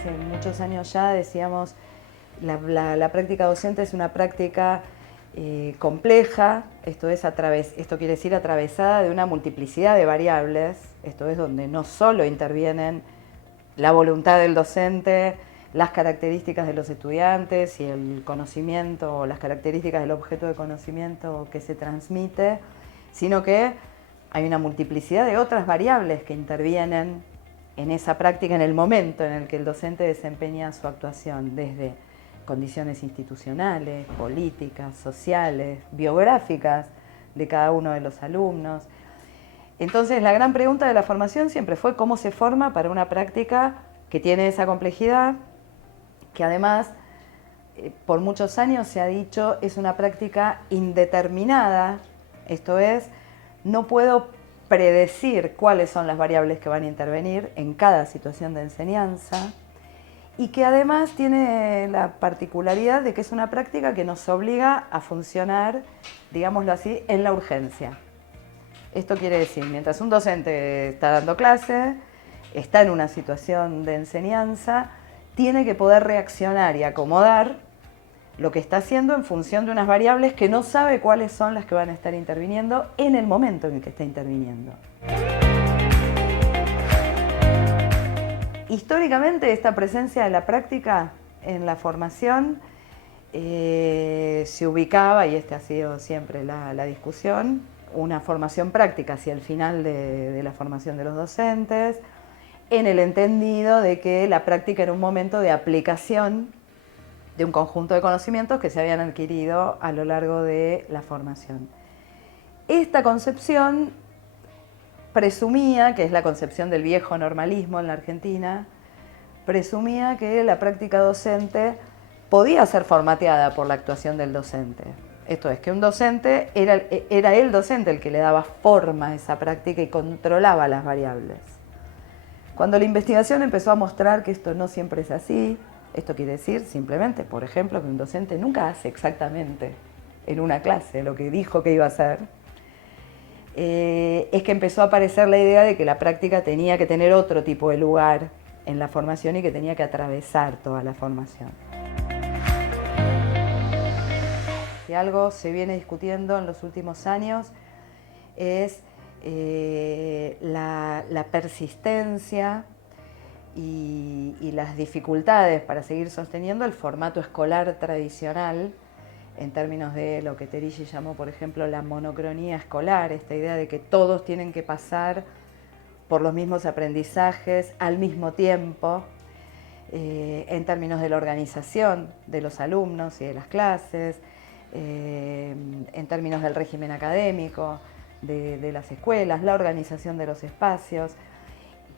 hace muchos años ya decíamos la práctica docente es una práctica compleja, esto quiere decir atravesada de una multiplicidad de variables, esto es donde no solo intervienen la voluntad del docente, las características de los estudiantes y el conocimiento o las características del objeto de conocimiento que se transmite, sino que hay una multiplicidad de otras variables que intervienen en esa práctica en el momento en el que el docente desempeña su actuación, desde condiciones institucionales, políticas, sociales, biográficas de cada uno de los alumnos. Entonces, la gran pregunta de la formación siempre fue cómo se forma para una práctica que tiene esa complejidad, que además, por muchos años se ha dicho, es una práctica indeterminada, esto es, no puedo predecir cuáles son las variables que van a intervenir en cada situación de enseñanza, y que además tiene la particularidad de que es una práctica que nos obliga a funcionar, digámoslo así, en la urgencia. Esto quiere decir, mientras un docente está dando clase, está en una situación de enseñanza, tiene que poder reaccionar y acomodar lo que está haciendo en función de unas variables que no sabe cuáles son las que van a estar interviniendo en el momento en el que está interviniendo. Históricamente, esta presencia de la práctica en la formación se ubicaba, y esta ha sido siempre la discusión, una formación práctica hacia el final de la formación de los docentes, en el entendido de que la práctica era un momento de aplicación de un conjunto de conocimientos que se habían adquirido a lo largo de la formación. Esta concepción presumía, que es la concepción del viejo normalismo en la Argentina, presumía que la práctica docente podía ser formateada por la actuación del docente. Esto es, que un docente era el docente el que le daba forma a esa práctica y controlaba las variables. Cuando la investigación empezó a mostrar que esto no siempre es así, esto quiere decir simplemente, por ejemplo, que un docente nunca hace exactamente en una clase lo que dijo que iba a hacer, es que empezó a aparecer la idea de que la práctica tenía que tener otro tipo de lugar en la formación y que tenía que atravesar toda la formación. Si algo se viene discutiendo en los últimos años es la persistencia y las dificultades para seguir sosteniendo el formato escolar tradicional en términos de lo que Terigi llamó, por ejemplo, la monocronía escolar, esta idea de que todos tienen que pasar por los mismos aprendizajes al mismo tiempo, en términos de la organización de los alumnos y de las clases, en términos del régimen académico, de las escuelas, la organización de los espacios.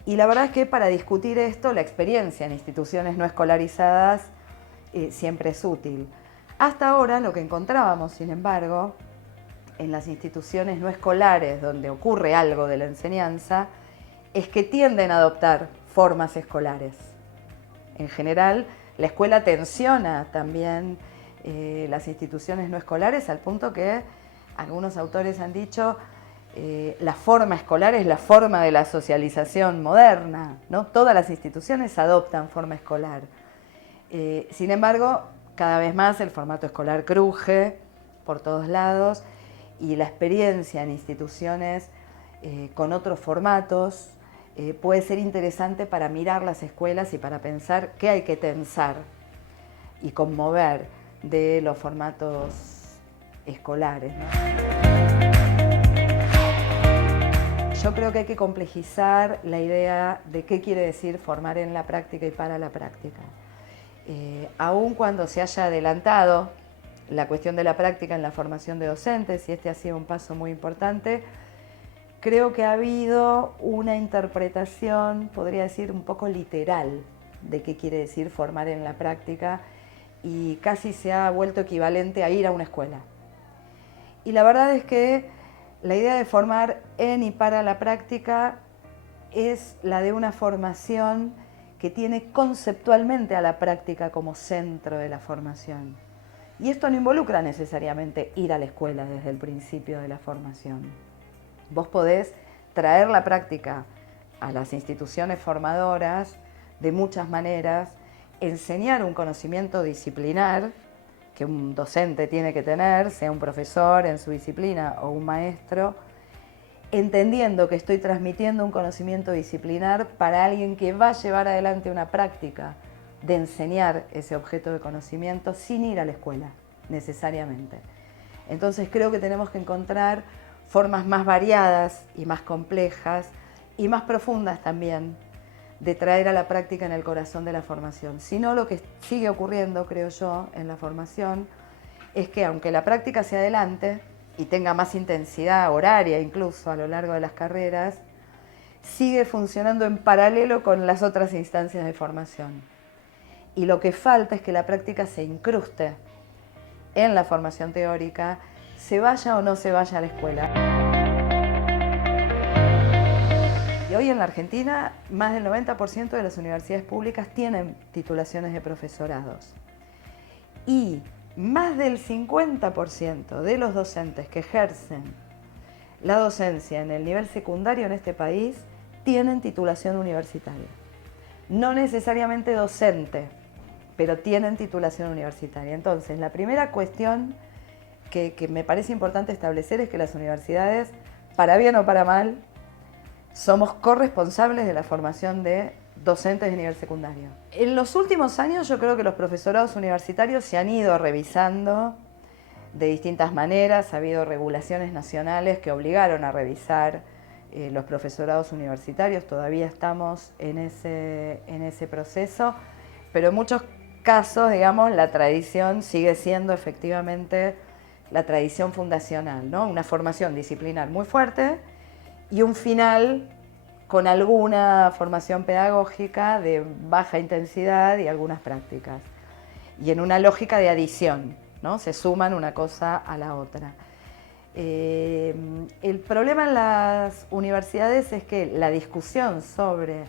Y la verdad es que para discutir esto, la experiencia en instituciones no escolarizadas siempre es útil. Hasta ahora lo que encontrábamos, sin embargo, en las instituciones no escolares donde ocurre algo de la enseñanza, es que tienden a adoptar formas escolares. En general, la escuela tensiona también las instituciones no escolares al punto que algunos autores han dicho la forma escolar es la forma de la socialización moderna, ¿no? Todas las instituciones adoptan forma escolar. Sin embargo, cada vez más el formato escolar cruje por todos lados y la experiencia en instituciones con otros formatos puede ser interesante para mirar las escuelas y para pensar qué hay que tensar y conmover de los formatos escolares, ¿no? Yo creo que hay que complejizar la idea de qué quiere decir formar en la práctica y para la práctica. Aun cuando se haya adelantado la cuestión de la práctica en la formación de docentes, y este ha sido un paso muy importante, creo que ha habido una interpretación, podría decir, un poco literal de qué quiere decir formar en la práctica y casi se ha vuelto equivalente a ir a una escuela. Y la verdad es que la idea de formar en y para la práctica es la de una formación que tiene conceptualmente a la práctica como centro de la formación. Y esto no involucra necesariamente ir a la escuela desde el principio de la formación. Vos podés traer la práctica a las instituciones formadoras de muchas maneras, enseñar un conocimiento disciplinar que un docente tiene que tener, sea un profesor en su disciplina o un maestro, entendiendo que estoy transmitiendo un conocimiento disciplinar para alguien que va a llevar adelante una práctica de enseñar ese objeto de conocimiento sin ir a la escuela, necesariamente. Entonces creo que tenemos que encontrar formas más variadas y más complejas y más profundas también de traer a la práctica en el corazón de la formación. Si no, lo que sigue ocurriendo, creo yo, en la formación es que aunque la práctica se adelante y tenga más intensidad horaria incluso a lo largo de las carreras, sigue funcionando en paralelo con las otras instancias de formación. Y lo que falta es que la práctica se incruste en la formación teórica, se vaya o no se vaya a la escuela. Y hoy en la Argentina, más del 90% de las universidades públicas tienen titulaciones de profesorados. Y más del 50% de los docentes que ejercen la docencia en el nivel secundario en este país tienen titulación universitaria. No necesariamente docente, pero tienen titulación universitaria. Entonces, la primera cuestión que me parece importante establecer es que las universidades, para bien o para mal, somos corresponsables de la formación de docentes de nivel secundario. En los últimos años yo creo que los profesorados universitarios se han ido revisando de distintas maneras. Ha habido regulaciones nacionales que obligaron a revisar los profesorados universitarios. Todavía estamos en ese proceso, pero en muchos casos, digamos, la tradición sigue siendo efectivamente la tradición fundacional, ¿no? Una formación disciplinar muy fuerte y un final con alguna formación pedagógica de baja intensidad y algunas prácticas. Y en una lógica de adición, ¿no? Se suman una cosa a la otra. El problema en las universidades es que la discusión sobre,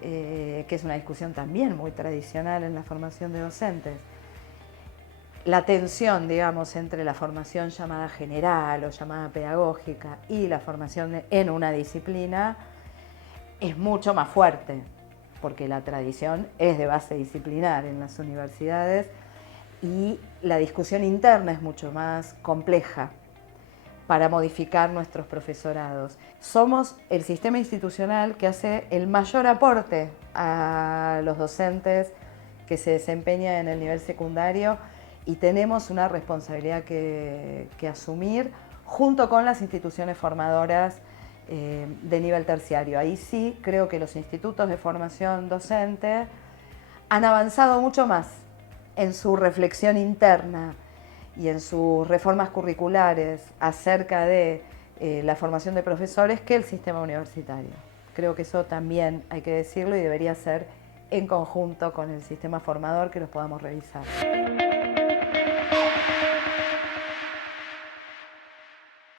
que es una discusión también muy tradicional en la formación de docentes, la tensión, digamos, entre la formación llamada general o llamada pedagógica y la formación en una disciplina es mucho más fuerte, porque la tradición es de base disciplinar en las universidades y la discusión interna es mucho más compleja para modificar nuestros profesorados. Somos el sistema institucional que hace el mayor aporte a los docentes que se desempeñan en el nivel secundario y tenemos una responsabilidad que asumir junto con las instituciones formadoras de nivel terciario. Ahí sí creo que los institutos de formación docente han avanzado mucho más en su reflexión interna y en sus reformas curriculares acerca de la formación de profesores que el sistema universitario. Creo que eso también hay que decirlo y debería ser en conjunto con el sistema formador que los podamos revisar.